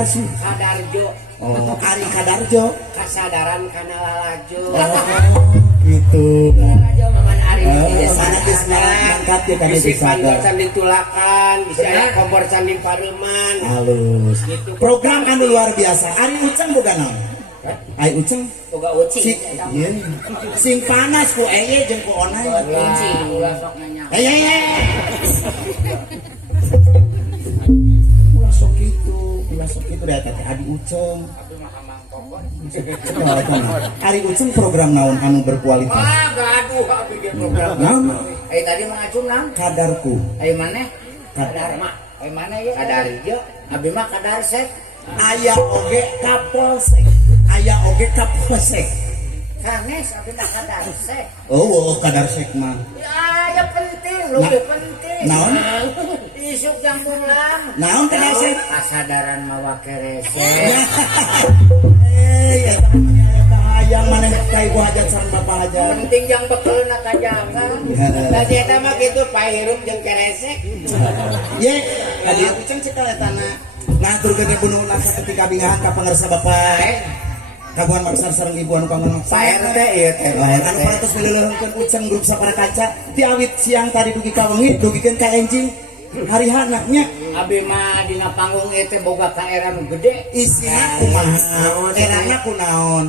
Kadar sih. Kadarjo. Oh, Ari Kadarjo. Kasadaran kana lalajo. Gitu. Lalajo maman Ari Mana geus mangkat ya kana bisa bisa. panggil candi tulakan, bisa kompor candi pareuman. Halus. Gitu. Program anu luar biasa. Ari Uceng boga naon? Ai Uceng Boga uci. sing panas ku eye jeung ku onai. Ulah sok nanya. Ulah sok kitu da teh Adi Uceng. Tapi mah amang pokok. Ari Uceng program naon anu berkualitas? Gaduh abi dia program. Naon? Tadi mangacung nang. Kadarku. Maneh? Kadar mak. Maneh ya? Kadar ieu. Abi mah kadar sek. Aya oge kapolsek. Aya oge kapolsek. Sanes abi mah kadar sek. Oh, kadar sek mah. Ya penting, lebih penting. Naon? Isuk jam pulang. Naon kadar sek? Kasadaran mawa kerese. Yang mana kai gua hajat sareng bapak hajat. Penting yang bekeulna ka jangan. Tadi eta mah kitu pahirup jeung kerese. Ye, tadi Uceng cek kaletana. Nah, tur gede bunuh nasa ketika bingahan ka pangarsa bapak. Kagungan maksar sareng ibu anu kangen maksa. Pak RT ieu teh. Anu paratos melelehkeun Uceng grup sapara kaca. Ti awit siang tadi dugi ka wengi dugikeun ka enjing. Harihana nya. Abi mah dina panggung ieu teh boga ka era nu gede. Isina kumaha? Erana kunaon?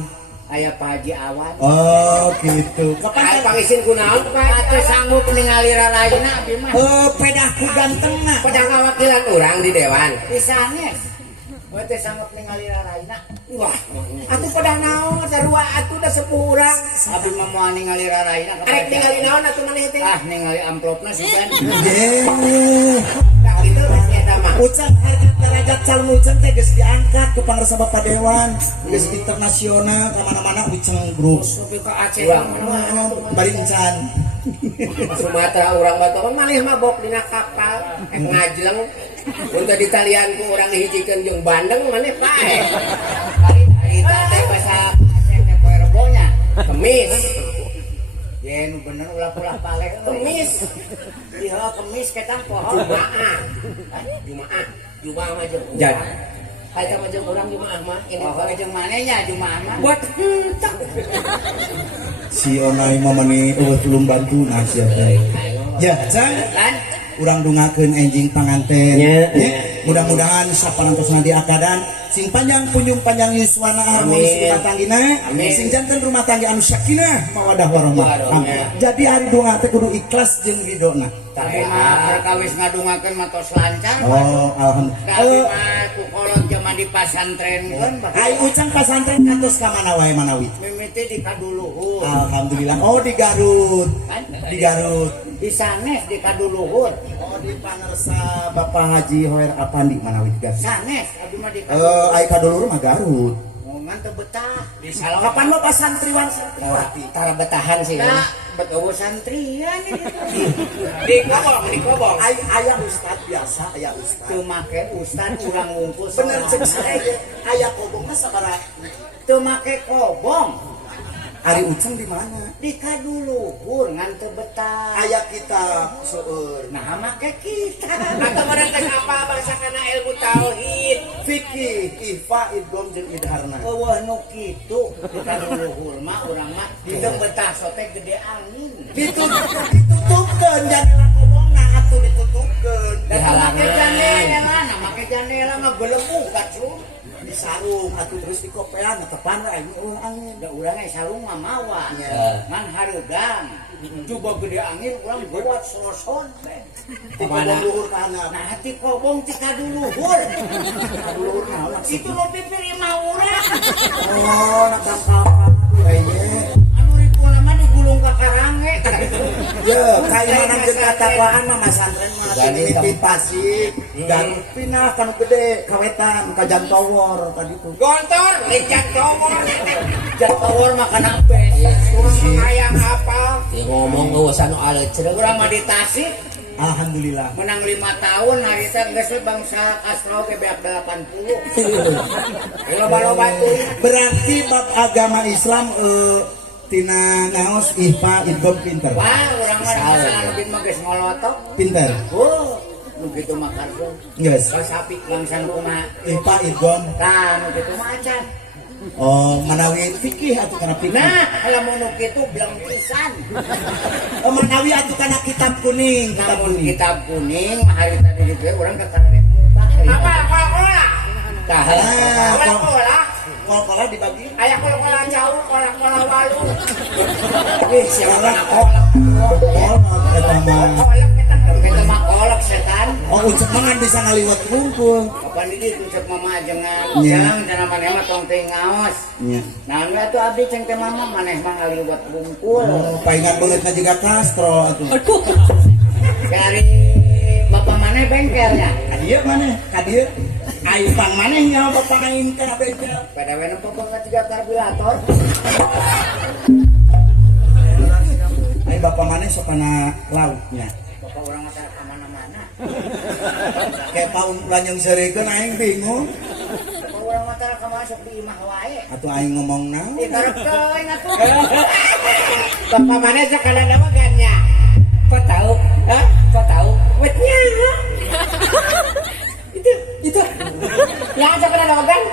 Aya Pak Haji Awan. Oh, gitu. Kapan pangisin kunaon Pak? Atuh sanggup ningali rarayna abi mah. Pedahku gantengna. Pedah kawakilan urang di dewan. Pisanes. We teh sanggup ningali rarayna. Wah, atuh pedah naon sarua atuh da sepuh urang. Abi mah moal ningali rarayna. Arek ningali naon atuh maneh teh? Ah, ningali amplopna sugan. Dah kitu eta mah. Uceng harga derajat calon Uceng teh geus diangkat ke pangarsa bapak dewan. Geus internasional ka mana-mana Uceng grup. Sopi ka Aceh. Bari encan. Sumatera urang baturan malih mabok dina kapal. Ngajleng. Untuk di talian ku urang dihijikeun jeung bandeng maneh pae. Harita teh basa Aceh teh poe rebonya. Kemis. Yen bener ulah-ulah paleh kemis. Ieu kemis ketang poho Jumaah. Jumaah mah jeung urang. Haita mah jeung urang Jumaah mah. Ini poho jeung manehnya Jumaah mah. Buat henteu. Si onai mah mani belum bantu nasihat. Ya, Cang. Kan urang dungakeun enjing panganten. Mudah-mudahan sapanantosna diakadan sing panjang kunjung panjang yuswana harmonis rumah tanggina, sing janten rumah tangga anu sakinah mawadah warahmah. Jadi hari dunga teh kudu ikhlas jeung ridona. Tapi mah perkawis ngadungakeun mah tos lancar. Oh, alhamdulillah. Tapi mah ku kolot zaman di pasantrenkeun. Ai Uceng pasantren kantos ka mana wae manawi? Mimiti di Kaduluhur. Alhamdulillah. Oh, di Garut. Di Garut. Di sanes di Kaduluhur. Oh, di pangarsa Bapak Haji Hoer Apandi manawi Garut. Sanes abi mah di Kaduluhur. Ai Kaduluhur mah Garut. Ngoman teu betah. Di Kapan mah pasantriwan santriwati? Tara betahan sih. Nah, betul santrian di kobong. Aya ustad biasa, aya ustad. Teu make ustad urang ngumpul. Bener cek saya. Aya kobong mah sabaraha? Teu make kobong. Ari Uceng di mana? Di Kaduluhur ngan teu betah. Aya kita seueur. Nah, make kita. Atau orang tes apa bangsa kana ilmu tauhid, fikih, ifa, idgom jeung idharna. eueuh nu kitu. Di Kaduluhur mah urang mah di betah sote gede angin. Ditutupkeun jandela kobongna atuh ditutupkeun. Da make jandela, nah make jandela mah belembung kacung. Di sarung atuh terus di kopean tepan aing angin. Da urang sarung mah mawa. Ngan hareugang. Coba gede angin urang buat soson teh. Di kobong luhur kana. Nah, hati kobong ti Kaduluhur. Kaduluhur naon? Itu nu pipir imah urang. Oh, nakangkap kayaknya. Anu ripuna mah digulung ka karange. Ya, kayak mana jeung katakwaan mah masantren mah titi Pasik. Dan pinah kan gede kawetan ka Jantowor tadi tuh. Gontor, lecak towor. Jantowor mah kana bes. Urang mah hayang hafal. Ngomong urusan alat cerita Urang mah di Tasik Alhamdulillah. menang 5 tahun hari teh geus bangsa Astro ke beak 80. Loba-loba tuh. Berarti bab agama Islam tina ngaos ihfa idgom pinter. Wah, urang mah lebih mah geus ngolotok. Pinter. Oh, nu kitu makarkeun. Yes. Sapi langsung kumaha. Ipa idom. Tah nu kitu mah acan. Oh, manawi fikih atuh kana fikih. Nah, lamun nu kitu bilang pisan. Oh, manawi atuh kana kitab kuning, Namun kitab kuning hari tadi di gue urang kakarek muka. Apa kola? Tah. Kola. Kol-kola dibagi. Aya kola jauh, kola walu. Wih, siapa nak kolak? Eta mah. Kolak kita mah kolak setan. Oh, ucap mangan bisa ngaliwat bungkul. Apa di ditu cek mama ajengan. Nya. Jalan cenah maneh mah tong teu ngaos. Nya. Nah, atuh abdi ceng teh mama maneh mah ngaliwat bungkul. Oh, paingan beulitna juga Castro atuh. Dari bapak maneh bengkelnya. Kadieu maneh? Kadieu. Aing pang maneh nya bapak aing kana bengkel. Pada wena pokoknya 3 karburator. Aing bapak maneh sopana lautnya. Bapak urang mah tara mana-mana. Kayak paun lanjang sareukeun aing bingung. Bapak urang mah tara masuk di imah wae. Atuh aing ngomong naon? Dikarep teuing atuh. Bapak maneh sakala nama gannya. Kok tahu? Hah? Kok tahu? Wetnya. Itu. Yang sakala nama gan.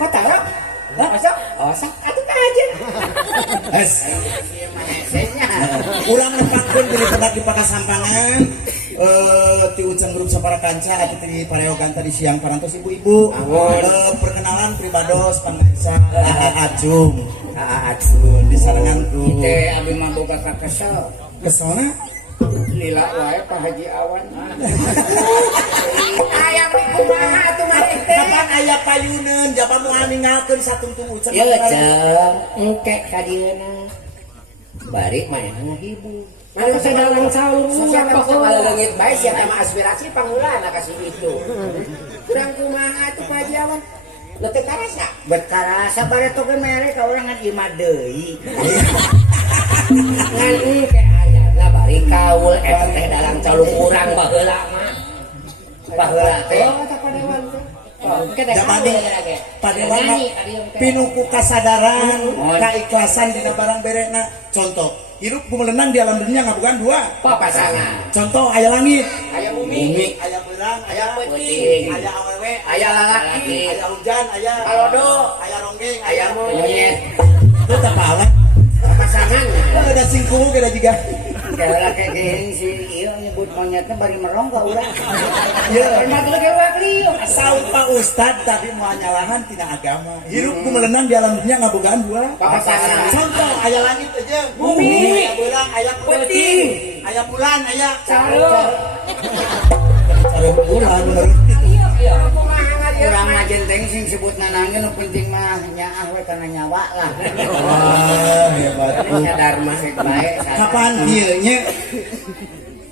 Kok tahu? Hah? Masuk? Oh, sak atuh aja. Es. Manesenya. Urang nepakeun beli pedak di pakasampangan. Ti ucang grup sapara kanca atuh ti pareogan tadi siang parantos ibu-ibu. Perkenalan pribados pangriksa Acung. Acung di sarangan ku. Teh abi mah boga kesel. Kesona Lila wae Pak Haji Awan. Aya kumaha atuh maneh teh? kapan aya payuneun jaba moal ningalkeun satungtung ucang. Ya ceng, engke kadieuna. Bari maneh ngahibur. Mana sadalang saung apa langit bae sia mah aspirasi pangulaan kasih itu. Kurang kumaha atuh Pak Haji Awan? Leteu karasa. Berkarasa bare toge mere ka urang ngan imah deui. Ngan engke aya bari kaul eta teh dalam calung urang baheula mah. Baheula teh. Oh, tak padewan teh. Jamani padewan pinuku kasadaran kaikhlasan dina barang berena. Contoh hirup gumeuleunang di alam dunia ngabugan dua Papasangan. contoh aya langit, Aya bumi, aya beurang, aya peuting, aya awewe, aya lalaki, aya hujan, aya alodo, aya ronggeng, aya monyet. itu tapalan Papasangan. ada singkumu kada juga Kayak kayak gini si iyo nyebut monyetnya bari merong ka urang. Ya, hormat lu ke wakli. saut Pak Ustad tadi mau nyalahan tina agama hirup gumeuleunang di alam dunia ngabogaan dua Papasangan. contoh aya langit aja Bumi. aya beurang, aya peuting, aya bulan, aya Caro. bulan Urang mah jenteng sing sebut nanangnya nu penting mah nyaah we kana nyawa lah. wah hebat Sadar mah bae. kapan ieu nya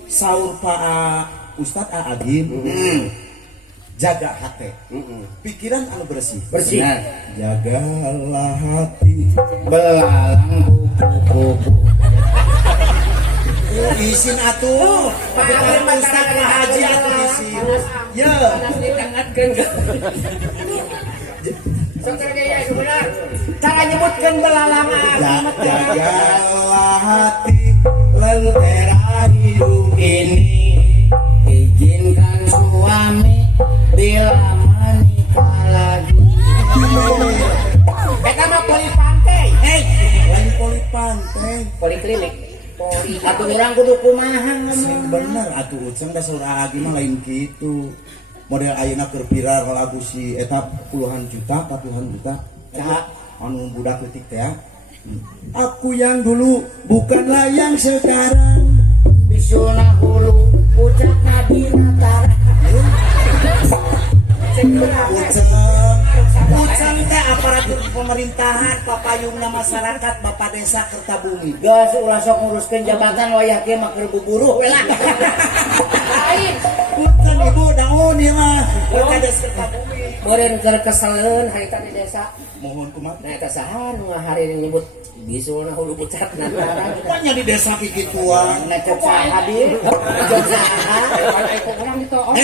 saur Pak Ustad Agim jaga hati pikiran anu bersih Bersih. jagalah hati Belalang kupu-kupu. isin atuh Pak Ustad Pak Haji atuh isin ya Cara nyebutkan belalang jagalah hati lentera hidup ini izinkan suami bila menikah lagi. Kita mah poli pantai. lain poli pantai Poliklinik. Atuh urang kudu kumaha sing bener atuh uceng da saur Agi mah lain kitu model ayeuna keur viral lagu si eta puluhan juta 40-an juta Saha? anu budak leutik teh ya. Aku yang dulu bukanlah yang sekarang Bisuna hulu pucak nabi natara. uceng teh aparatur pemerintahan papayungna masyarakat Bapak Desa Kertabumi Gas ulah sok nguruskeun jabatan wayah kieu mah keur buburuh we lah. Lain. uceng ibu daun ieu mah Kades Kertabumi Meureun keur keseleun harita di desa. mohon kumaha Nah eta saha nu hari nyebut bisuna hulu pucak natara. banyak di desa kikituan Necep saha di? Necep saha? Eko urang ditoos.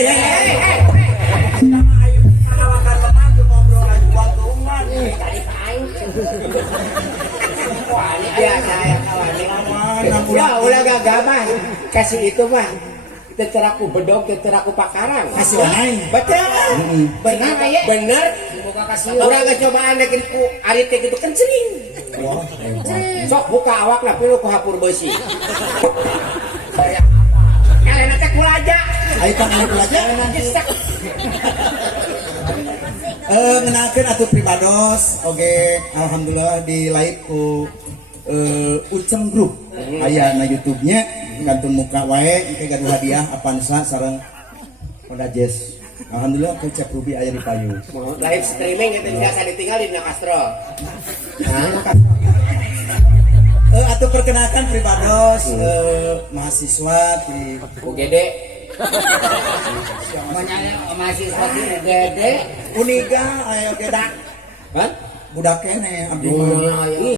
nama ayu kawakan lemah tuh ngobrol lagi buat rumah Tadi aing. Wah, ini biasa ya kawan. Ya ulah gagah mah. Kasih itu mah. teteraku bedog teteraku pakarang. Kasih wanai. Betul. Benar aya. Benar. Buka kasih. Urang ngecobaan dek ku ari teh kitu kencing. Wah, Sok buka awakna pilu ku hapur beusi. Saya apa? Kalena teh kulaja. ayo tangan belajar. Gesak. Ngenalkeun atuh pribados, oke, alhamdulillah di live ku Ucem Group. Aya na YouTube-nya, kantun muka wae, engke gaduh hadiah Avanza sareng Honda Jazz. Alhamdulillah ku Cep Ruby aya di payu. Live streaming itu biasa ditinggalin na Castro. Atuh perkenalkan pribados mahasiswa di UGD. Masih seperti gede. Uniga ayo gedak. Hah? Budak kene abdi Oh, mah. iya.